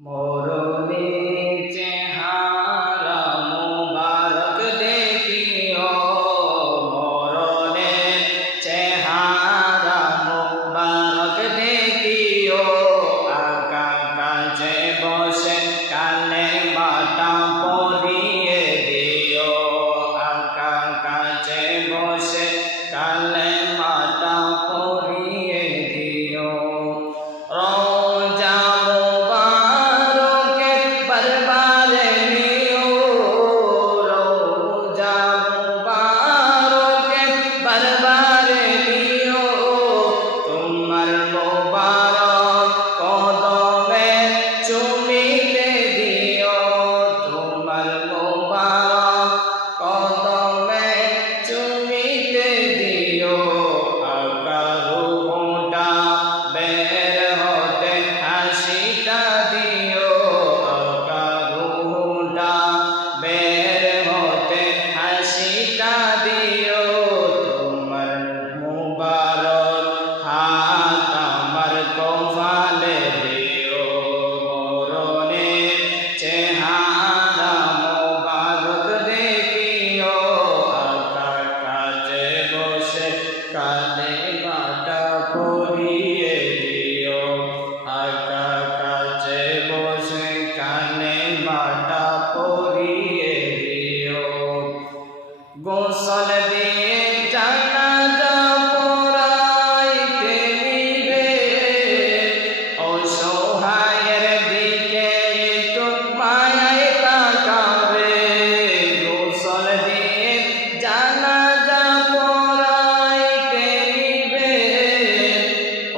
Moroni চেহারা মুবারক দেখিও, মোরনে চেহারা মুবারক দেখিও। আকা কাছে বসে কানে মাটা পরিয়ে দিও, আকা কাছে বসে কানে মাটা পরিয়ে দিও। কানে মাটা পরিয়ে দিও, আকা কাছে বসে কানে মাটা পরিয়ে দিও। গোসল দিয়ে জানাজা পড়াইতে নিবে, অসহায়ের দিকে একটু মায়ায় তাকাবে। গোসল দিয়ে জানাজা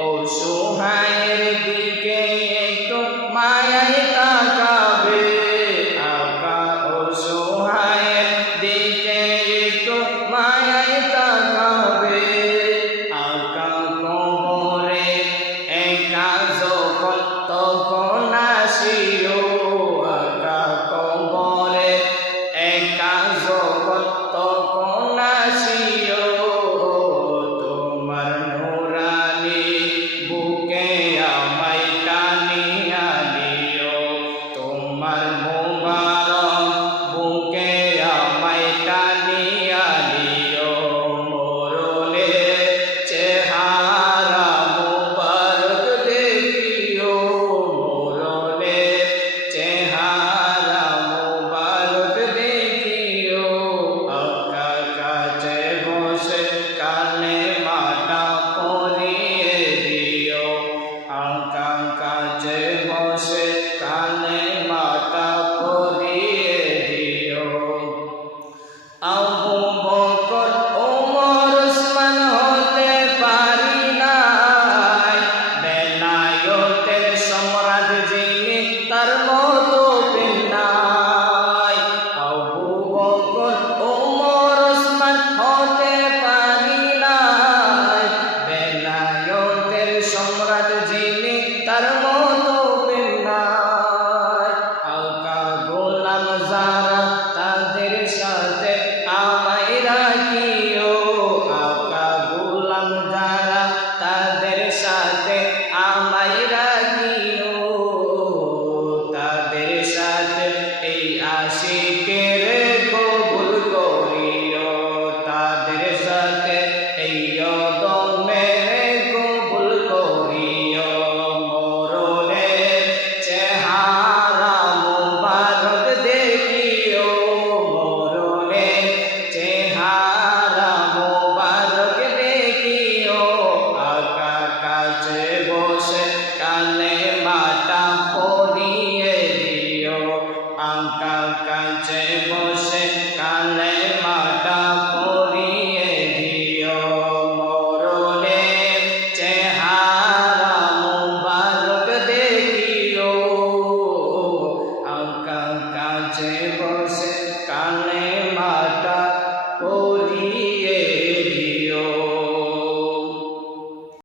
অসহায়ের দিকে একটু মায়ায় তাকাবে, আকা অসহায়ের দিকে একটু মায়ায় তাকাবে। আকা কবরে একা যখন তখন আসিও, আকা কবরে একা যখন তখন আসিও। তোমার নুরানি বুকে আমায় টানিয়া দিও, তোমার মুবারক বুকে আমায় টানিয়া দিও। মোরনে চেহারা মুবারক দেখিও, মোরনে চেহারা মুবারক দেখিও। আকা কাছে বসে কানে মাটা পরিয়ে দিও, আকা কাছে বসে কানে